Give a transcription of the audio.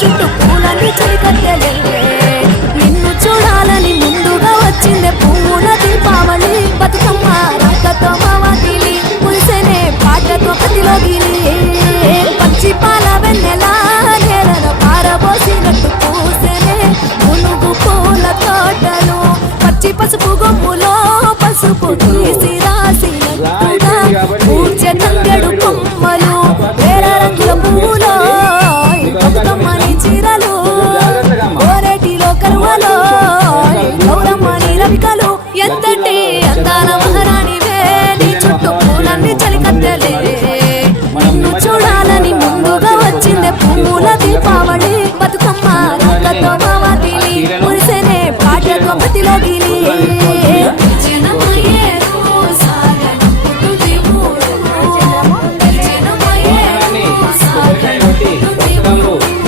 చుట్టూ పూలని చలికత్తెలే నిన్ను చూడాలని ముందుగా వచ్చిందే పువ్వుల దీపావళి. బతుకమ్మ రాకతో మావాతిలి మురిసెనే పాటతో కతిలో గిలి. పచ్చి పాల వెన్నెలా నేలలో పారబోసినట్టు పూసెనే మునుగు పూల తోటలు. పచ్చి పసుపు గొమ్ములో పసుపు తీసి రాసినట్టుగా పూజ తంగెడు కొమ్మలు ఎంతటి అందాల మహారాణివే నీ చుట్టూ పూలన్నీ చలికత్తెలే నిన్ను చూడాలని ముందుగా వచ్చిందే పువ్వుల దీపావళి. బతుకమ్మ రాకతో మావాతిలి మురిసేనే పాటతో మతిలో గిలి.